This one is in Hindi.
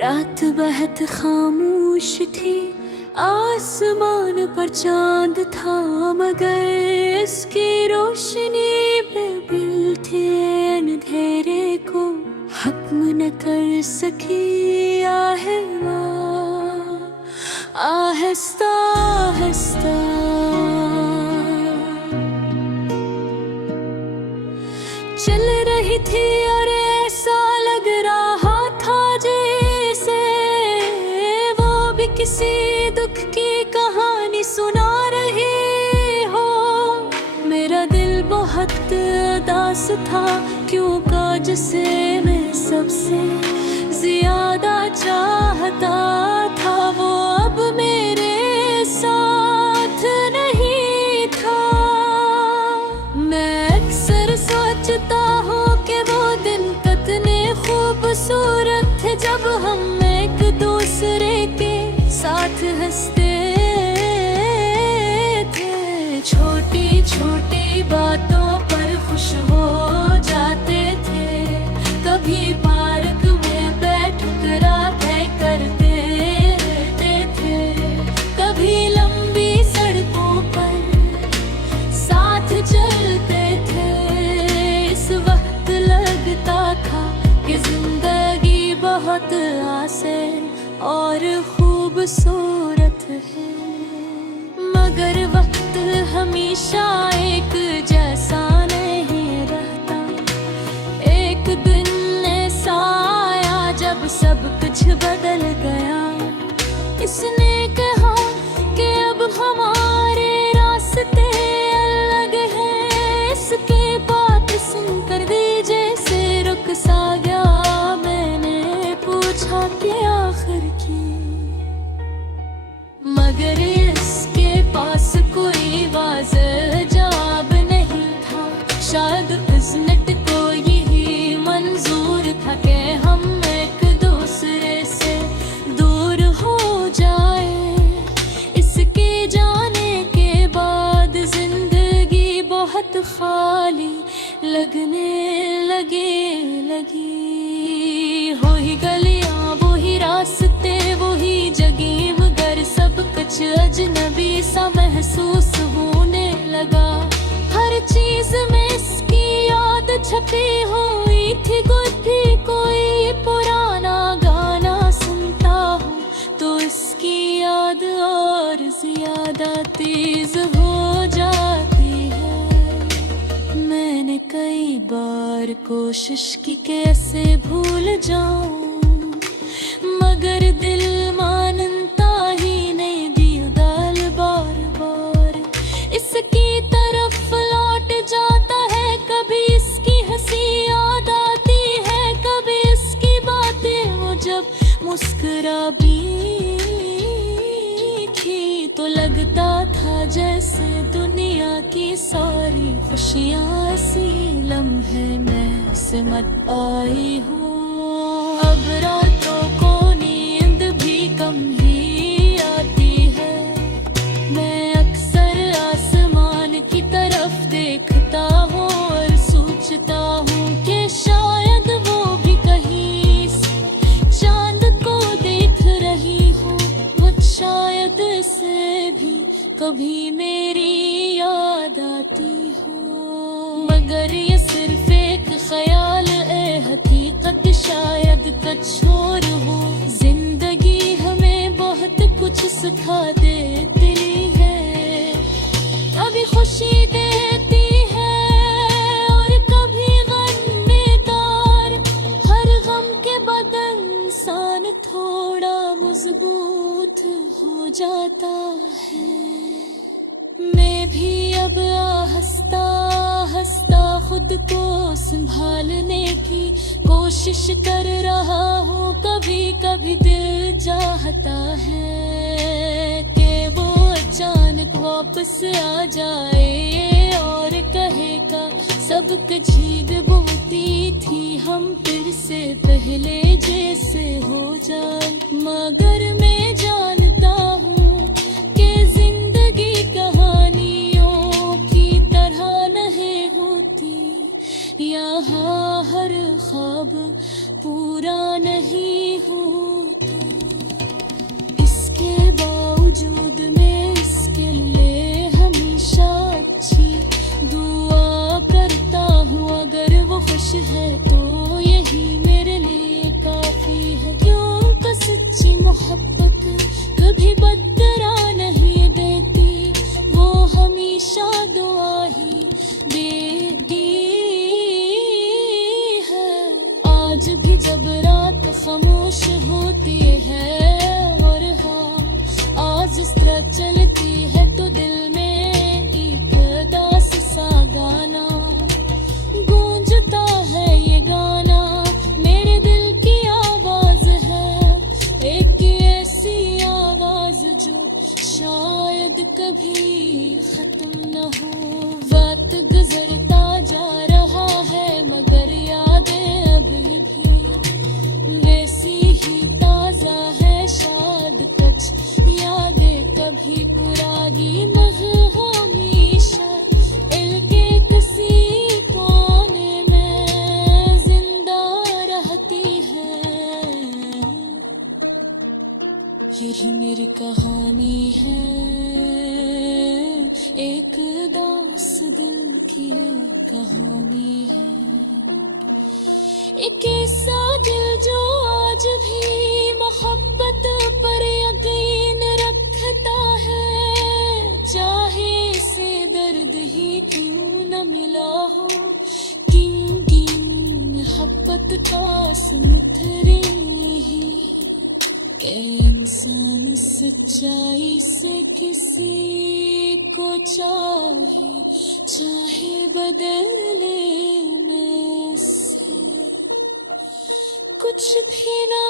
रात बहुत खामोश थी, आसमान पर चांद था, मगर इसकी रोशनी में बिल थे अंधेरे को खत्म न कर सकी। आहिस्ता आहिस्ता चल रही थी और ऐसा लग रहा था जैसे वो भी किसी दुख की कहानी सुना रही हो। मेरा दिल बहुत उदास था, क्यों का जिसे मैं सबसे ज्यादा चाहता था, वो अब मेरे साथ नहीं था। मैं अक्सर सोचता हूँ कि वो दिन कितने खूबसूरत थे, जब हम एक दूसरे के साथ हंसते थे। छोटी छोटी बातों पर खुश हो जाते थे, कभी पार्क में बैठ कर तय करते रहते थे, कभी लंबी सड़कों पर साथ चलते थे। इस वक्त लगता था कि जिंदगी बहुत आसान और खूबसूरत है, मगर वक्त हमेशा एक जैसा नहीं रहता। एक दिन ऐसा आया जब सब कुछ बदल गया। इसने कहा कि अब हमारे रास्ते अलग हैं। इसके बात सुनकर दिल जैसे रुक सा गया। मैंने पूछा कि आखिर की, मगर इसके पास कोई वाज़ेह जवाब नहीं था। शायद इस नट को यही मंजूर था कि हम एक दूसरे से दूर हो जाए। इसके जाने के बाद जिंदगी बहुत खाली लगने लगी। हो ही गलियां, वो ही रास्ते, वो ही जगह, मगर सब कुछ अजनबी सा महसूस होने लगा। हर चीज में इसकी याद छपी हुई थी। खुद भी कोई पुराना गाना सुनता हूँ तो इसकी याद और ज्यादा तेज हो जाती है। मैंने कई बार कोशिश की कैसे भूल जाऊं, मगर दिल मानता ही नहीं। दिल बार बार इसकी तरफ लौट जाता है। कभी इसकी हंसी याद आती है, कभी इसकी बातें वो जब मुस्कुरा भी थी, तो लगता था जैसे दुनिया की सारी खुशियाँ इसी लम्हे में सिमट आई हूँ। अब रातों को नींद भी कम ही आती है। मैं अक्सर आसमान की तरफ देखता हूँ और सोचता हूँ कि शायद वो भी कहीं चांद को देख रही हो। वो शायद से भी कभी मेरी याद आती हो, मगर ये सिर्फ एक ख्याल है, हकीकत शायद कुछ और हो। जिंदगी हमें बहुत कुछ सिखा देती है, कभी खुशी देती है और कभी गम में तार। हर गम के बाद इंसान थोड़ा मजबूत हो जाता है। मैं भी अब आहिस्ता आहिस्ता खुद को संभालने की कोशिश कर रहा हूँ। कभी कभी दिल चाहता है कि वो अचानक वापस आ जाए और कहेगा सब कुछ बोती थी, हम फिर से पहले जैसे हो जाए। मगर मैं जानता हूँ कि जिंदगी कहानियों की तरह नहीं होती। यहाँ हर ख्वाब पूरा नहीं होता। जिस तरह चलती है तो दिल में एक दास सा गाना गूंजता है। ये गाना मेरे दिल की आवाज है, एक ऐसी आवाज जो शायद कभी खत्म न हो। वक्त गुजरता जा रहा है मगर यादें अभी भी वैसी ही ताजा है। शायद कुछ यादें कभी पुरानी नहीं हो हमेशा इनके किसी कोने में जिंदा रहती है। यही मेरी कहानी है, एक दास दिल की कहानी है। एक ऐसा दिल जो आज भी मोहब्बत पर यकीन रखता है, चाहे इसे दर्द ही क्यों न मिला हो। क्योंकि मोहब्बत का समथरे ही इंसान सच्चाई से किसी को चाहे बदले में से कुछ भी ना